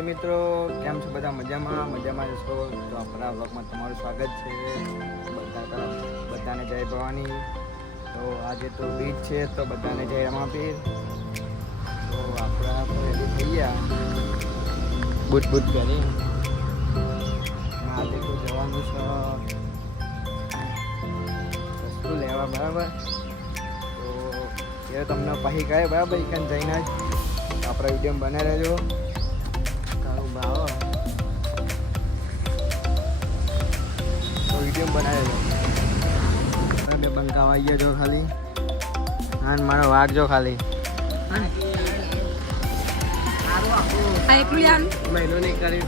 Finally મિત્રો કેમ છો બધા? મજામાં જશો તો આપણા વ્લોગમાં તમારું સ્વાગત છે. બધાને જય ભવાની. તો આજે તો બીચ છે તો બધાને જય રમાપીર. તો આપણા તો રેડી થઈ ગયા બૂટ કરી. આજે તો જવાનું છે વસ્તુ લેવા, બરાબર? તો એ તમને પછી કહે, બરાબર? ઈકન જઈને જ આપણા વિડીયો બને રહેજો. કારું ભાવ તો વિડીયો બનાવી રહેજો. બે બંકા આવી ગયા જો ખાલી. હા, મારો વાઘ જો ખાલી. મહિનો નહીં કરી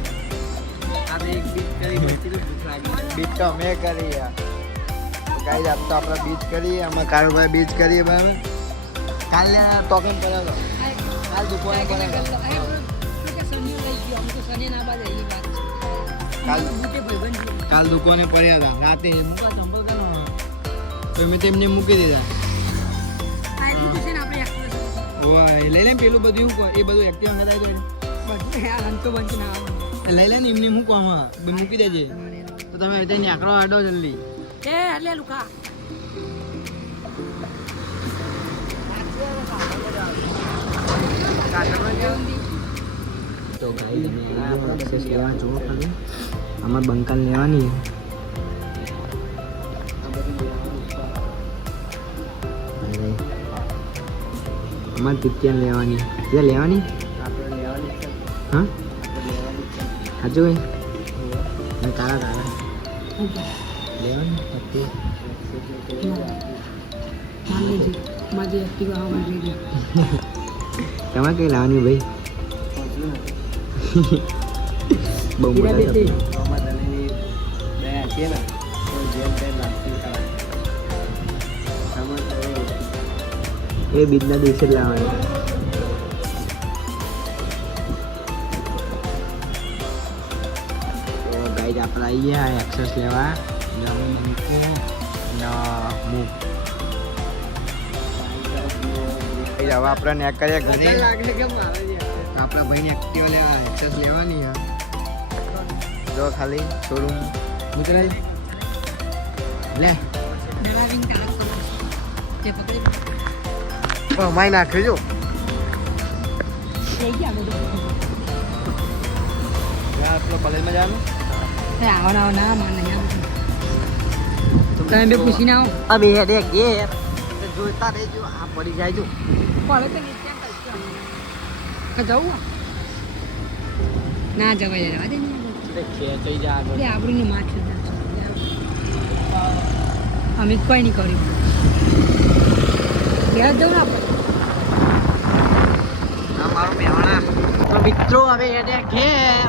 બીચ તો અમે કરી યાર. ગાઈસ આપ તો આપણે બીચ કરીએ, અમે કારુભાઈ બીચ કરીએ, બરાબર? કાલે ટોકન પડ્યો કાલ દુકાને પડ્યો કાલ દુકાને પડ્યા હતા રાતે. મૂકા ચંપલ કરવાનો તો મેં તેમને મૂકી દીધા. લઈ લે પેલું બધું એ બધું એક્ટિવ હતા લઈ લે ને એમને મૂકવામાં મૂકી દેજે. તો તમે ત્યાં આંકડો આડો જલ્દી. તો ગાઈ એક્સેસ લેવા જુઓ ખાલી. આમાં બંકાલ લેવાની. અમારે તિત્યાન લેવાની. એટલે લેવાની હા સાચું ભાઈ? તારા લેવાની તમારે કઈ લાવવાની ભાઈ? બહુ એ બીજના દિવસે જ લાવવાની. તો ગાઈડ આપણે આવી ગયા એક્સેસ લેવા. હવે આપણે નેક કરીએ ઘરે. આપણા ભાઈને એક્ટિવ લેવા એક્સેસ લેવાની. જો ખાલી શોરૂમ નીકળે લે માઈ નાખે જો. કોલેજમાં જવાનું તમે બે પૂછીને આવો. અબે હેડે ઘેર જોઈતા રહેજો. આ પડી જાય જો જવું ના જવાય જવા દે. ખેંચાઈ જાય આપણું માથે અમે કોઈ નહીં કર્યું. ઘેર જવું આપણે મારું મેવાણા. તો મિત્રો હવે એને ઘેર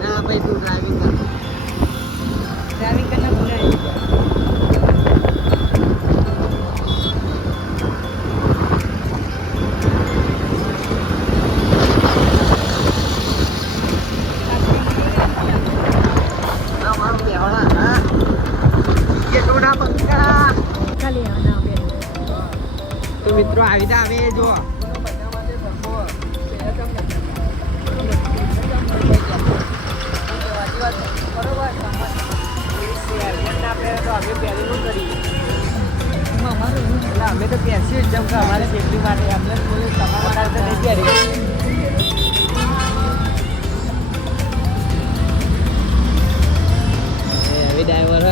ના ભાઈ તું ડ્રાઇવિંગ કર. ડ્રાઇવિંગ કરના બોલાય. તો મિત્રો આવી જા આવે જો. અમે તો પહેરશું જ જેમ કે અમારી સેફટી માટે. અમને પોલીસ તમારા માટે નહીં પહેરી. હવે ડ્રાઈવર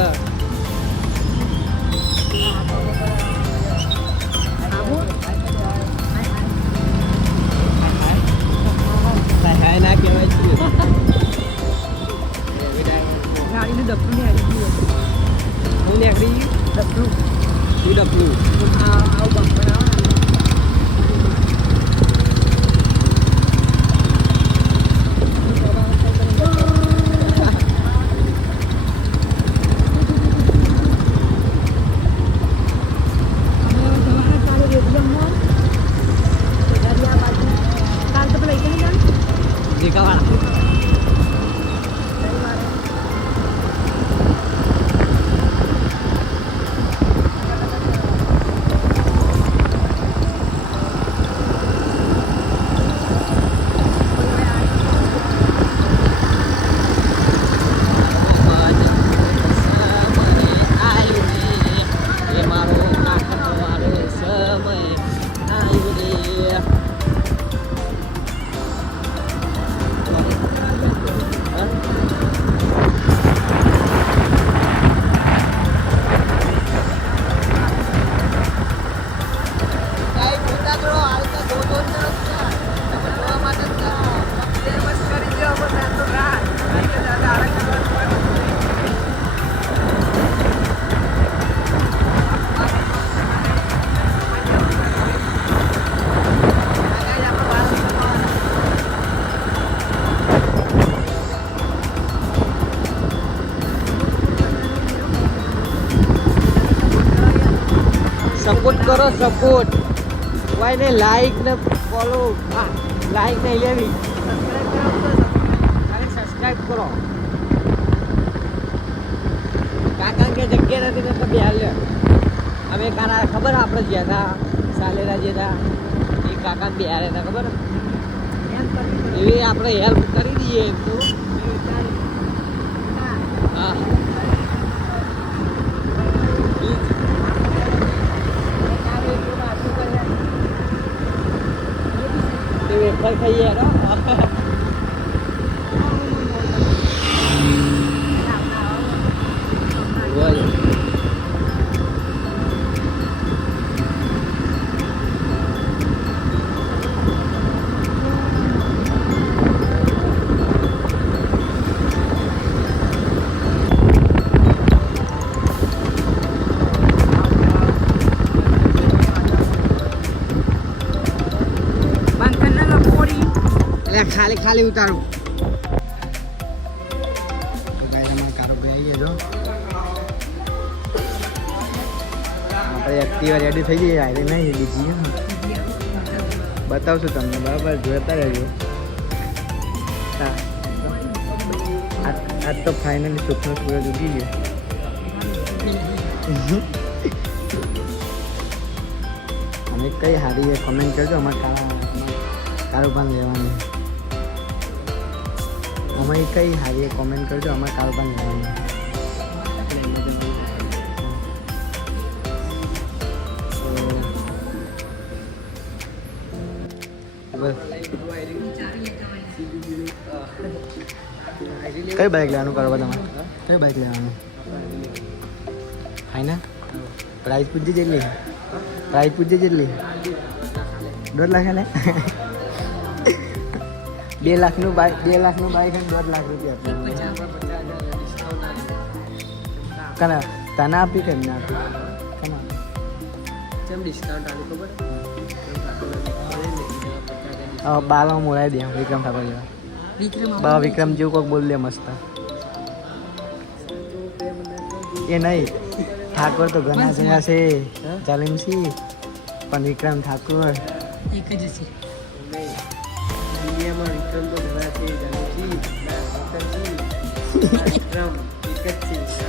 કરો સપોર્ટ. કોઈને લાઈક ને ફોલો લાઈક નહીં લેવી, સબસ્ક્રાઈબ કરો. કાકા કે જગ્યા નથી ને તો બે હાલ અમે કાના ખબર આપણે ગયા હતા સાલેરા જે હતા એ કાકા બે હારે હતા ખબર એવી આપણે હેલ્પ કરી દઈએ તો હા વેફર ખાઈએ ને ખાલી ખાલી ઉતારું કારો ભાઈ આવી જો આપણે એક્ટિવા રેડી થઈ જઈએ આરે નહીં બીજી બતાવશું તમને બરાબર જોતા રહેજો. હા આજ તો ફાઇનલી સુખનો સૂરજ ઉગી ગયો. અમે કઈ હારી કમેન્ટ કરજો અમારે કારોબાર લેવાની. અમે કઈ હારી કોમેન્ટ કરજો અમારે કારોબાર લેવાની. કઈ બાઇક લેવાનું કારોબાર તમારે? કઈ બાઇક લેવાનું ફાઇનલ? પ્રાઇસ પૂછજે જેટલી? પ્રાઇસ પૂછજે જેટલી? 2 લાખ ને 2 લાખનું બાઇક 2 લાખનું બાઇક અને 1.5 લાખ રૂપિયા કના તને આપી કે ના આપી કના કેમ ડિસ્કાઉન્ટ આલી ખબર? બાલા મોરાઈ દે વિક્રમ ઠાકોર જેવા. વિક્રમ જેવું કોઈક બોલ લે મસ્ત. એ નહીં ઠાકોર તો ઘણા જયા છે જાલિમસિંહ પણ વિક્રમ ઠાકોર એક જ છે. દુનિયામાં વિક્રમ તો ઘણા છે જાલિમસિંહ વિક્રમ એક જ છે.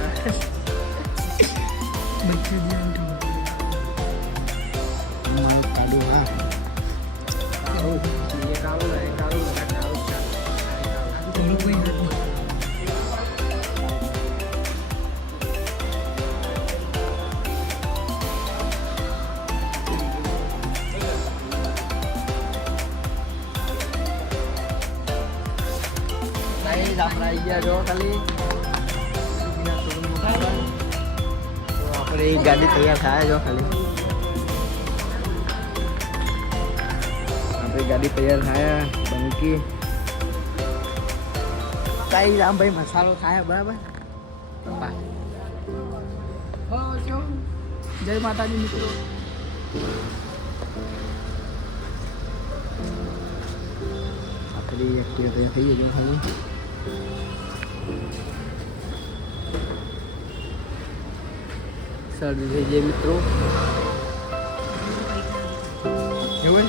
આપણે આવી ગયા જો ખાલી આપણે ગાડી તૈયાર થાય જો ખાલી આપણી ગાડી તૈયાર થાય બંકી કઈ રામભાઈ મસાલો ખાય બરાબર. જય માતાજી મિત્રો. આખરી એક્ટિવ થઈ ગઈ ખાલી શરદી થઈ જાય મિત્રો. એવું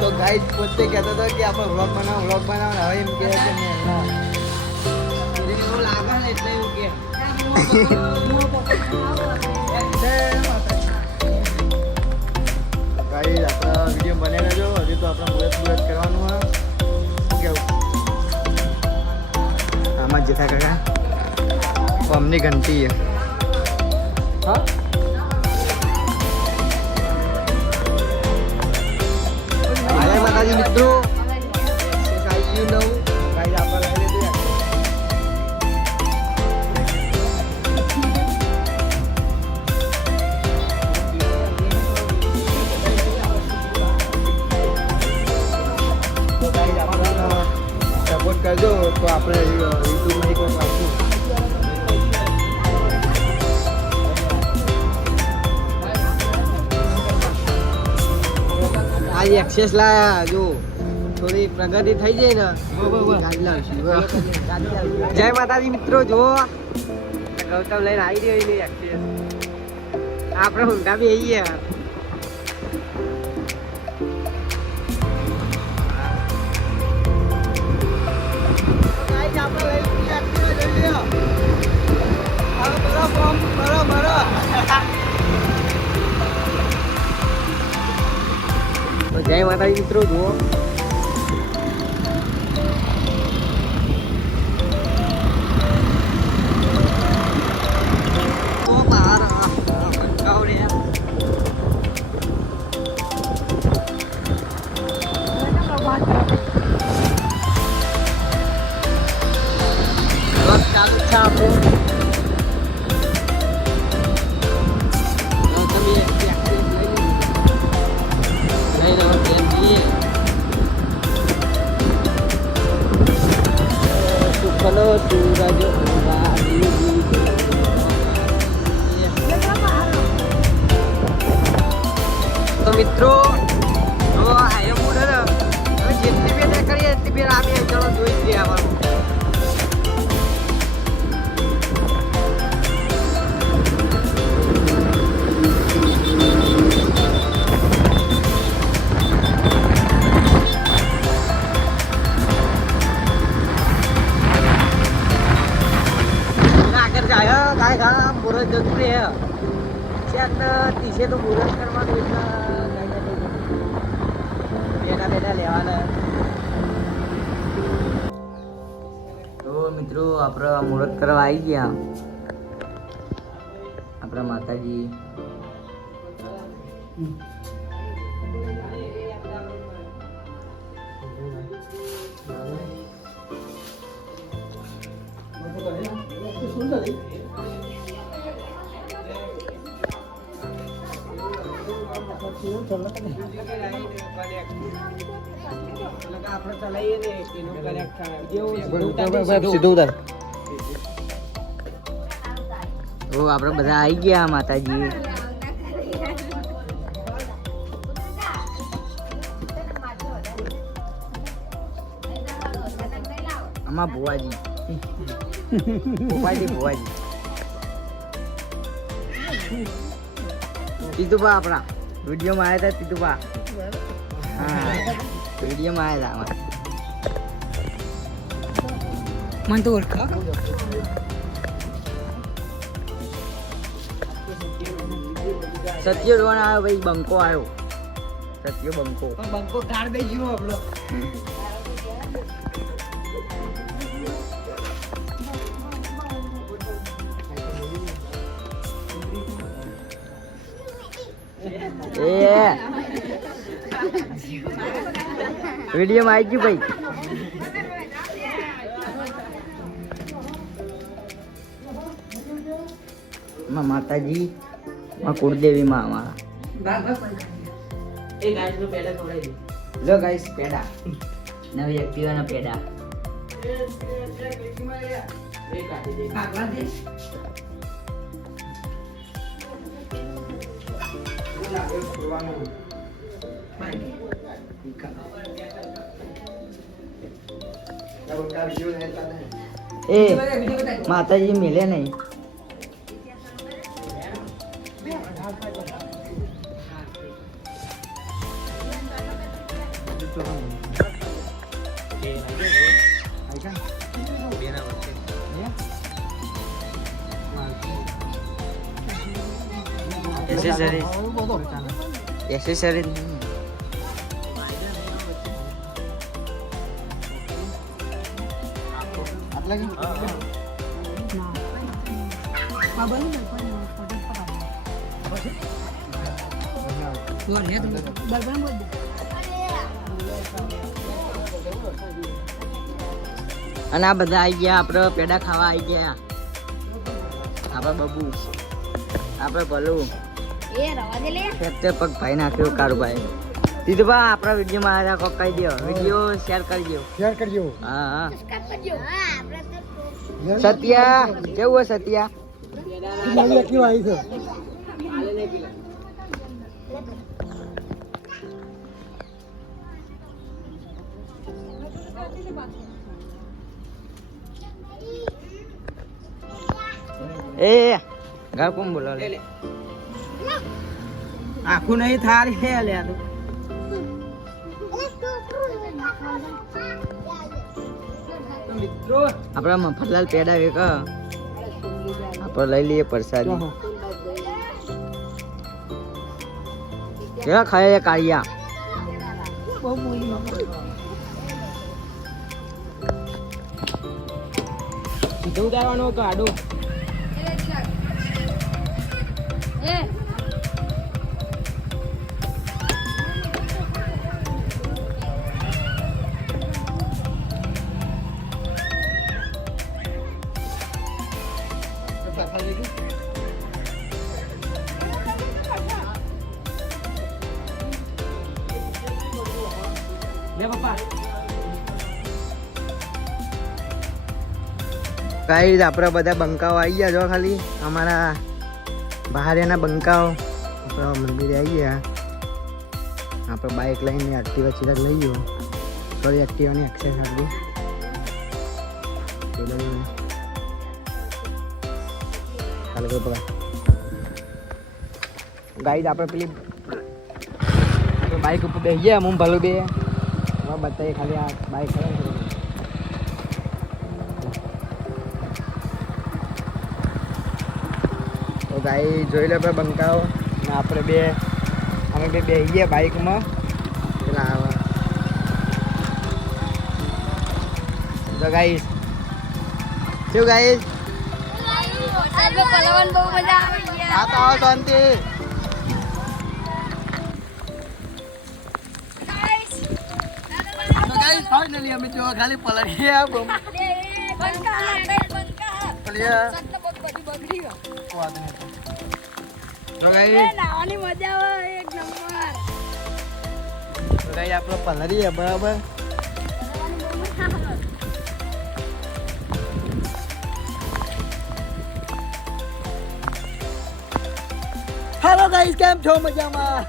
તો ગાઈસ પોતે કહેતો હતો કે આપણે વ્લોગ બનાવો હવે એમ કહે છે ને લાગે ને એટલે એવું કે ગાઈસ આપણા વિડીયો બને રહેજો. હજી તો આપણે મુહૂર્ત કરવાનું હોય કેવું આમાં જેઠા કાકા અમની ઘંટી હા માતાજી મિત્રો. સપોર્ટ કરજો તો આપણે યુટ્યુબમાં એક વાર રાખશું. ભાઈ એક્સેસ લાયા જો થોડી પ્રગતિ થઈ જાય ને જય માતાજી મિત્રો જો ગૌતમ લઈને આવી રહ્યો એની એક્સેસ આપણે ઊંઘા બી આવીએ જય માતાજી મિત્રો જુઓ તો મિત્રો હવે આયો મૂડ હે હવે જેટલી બે કરીએ એટલી બે આવીએ ચલો જોઈ લઈએ આવવાનું આગળ જાય ગાય ઘા મુરત જતું રહે ત્યાં તીસે તો મુરત કરવાનું એટલે બેટા લેવાના તો મિત્રો આપણે મુહૂર્ત કરવા આવી ગયા આપણા માતાજી આપણે બધા આવી ગયા માતાજી આમાં ભુવાજી ભુવાજી તીતુભા આપણા વિડીયોમાં આવ્યા હતા તીતુભા હા વિડીયોમાં આવ્યા હતા મને તો ઓળખા સત્ય રોણ આવ્યો ભાઈ બંકો આવ્યો સત્ય બંકો કાર દઈ ગયો આપણો વિડીયો માં આવી ગયું ભાઈ માં માતાજી માં કુળદેવી માં અમારા લો ગાઈસ પેડા નવી એક્ટિવાના પેડા એ માતાજી મિલે નહીં એસેસરી અને આ બધા આવી ગયા આપણે પેડા ખાવા આવી ગયા આપણે બબુ આપણે ભલું પગ ભાઈ નાખ્યો કારુભાઈ દીદુભા આપણા વિડીયોમાં આવ્યા કોક કહી દો વિડીયો શેર કરજો હા સત્યા કેવું સત્યા એ ઘર કોણ બોલો લે આખું નહીં થારી હે લે આ તો મિત્રો આપણા મફતલાલ પેડા વેક આપણે લઈ લઈએ પ્રસાદી કેવા ખાય કાળિયા બહુ મોલી સીધું ઉતારવાનું કે આડું લે પપ્પા ગાઈસ આપણા બધા બંકાઓ આવી ગયા જો ખાલી અમારા બહારના બંકાઓ આપણા મંદિરે આવી ગયા આપણે બાઇક લઈને એક્ટિવા ચિરાગ લઈ ગયો સોરી એક્ટિવાની એક્સેસ આપી ચાલો કોઈ પકડ ગાઈસ આપણે પેલી બાઇક ઉપર બેસી ગયા હું ભલું બે બતાવીએ ખાલી આ બાઇક કરે તો ગાઈ જોઈ લે આપણે બંકાઓ ને આપણે બે અમે બે બેસી ગયા બાઇકમાં પેલા આવે તો ગાઈસ શું ગાઈસ બહુ મજા આવે આ તો આવો શાંતિ તો ગાઈસ ફાઇનલી અમે જો ખાલી પલળી આ તો ગાઈસ નાવાની મજા આવે એક નંબર તો ગાઈસ આપણે પલળી બરાબર હેલો ગાઈસ કેમ છો મજામાં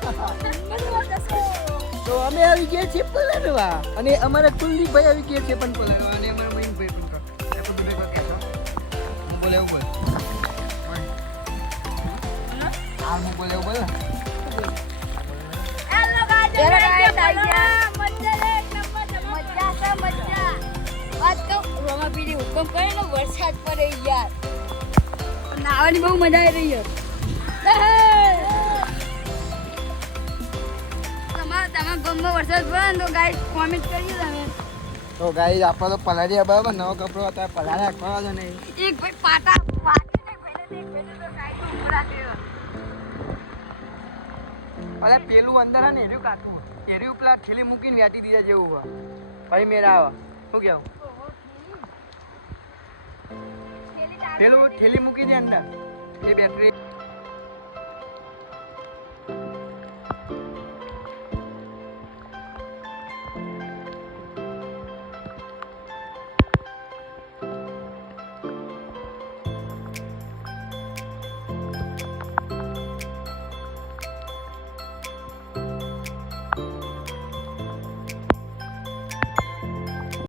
તો અમે આવી ગયા છીએ પલળવા અને અમારા કુલદીપભાઈ આવી ગયા છે પણ પલળવા અને અમારા મહીનભાઈ પણ એ બધું ભેગા કહેશો હું બોલે એવું બોલ હા હું બોલે એવું બોલ હેલો ગાઈસ મજા એક નંબર મજા છે મજા વાત તો રોમા પીડી હુકમ કરે ને વરસાદ પડે યાર નાવાની બહુ મજા આવી રહી છે તમારા ગામમાં વરસાદ પડે ને તો ગાઈસ કોમેન્ટ કરજો તમે તો ગાઈસ આપણે તો પલાળ્યા બરાબર નવો કપડો અત્યારે પલાળ્યા રાખવા છે નહીં એક ભાઈ પાટા પાટી ને ભાઈને તો સાઈડમાં ઉભા થયો અરે પેલું અંદર ને એર્યું કાઠું એર્યું પેલા ઠેલી મૂકીને વ્યાટી દીધા જેવું હોય ભાઈ મેરા આવે શું કેવું પેલું ઠેલી મૂકી દે અંદર એ બેટરી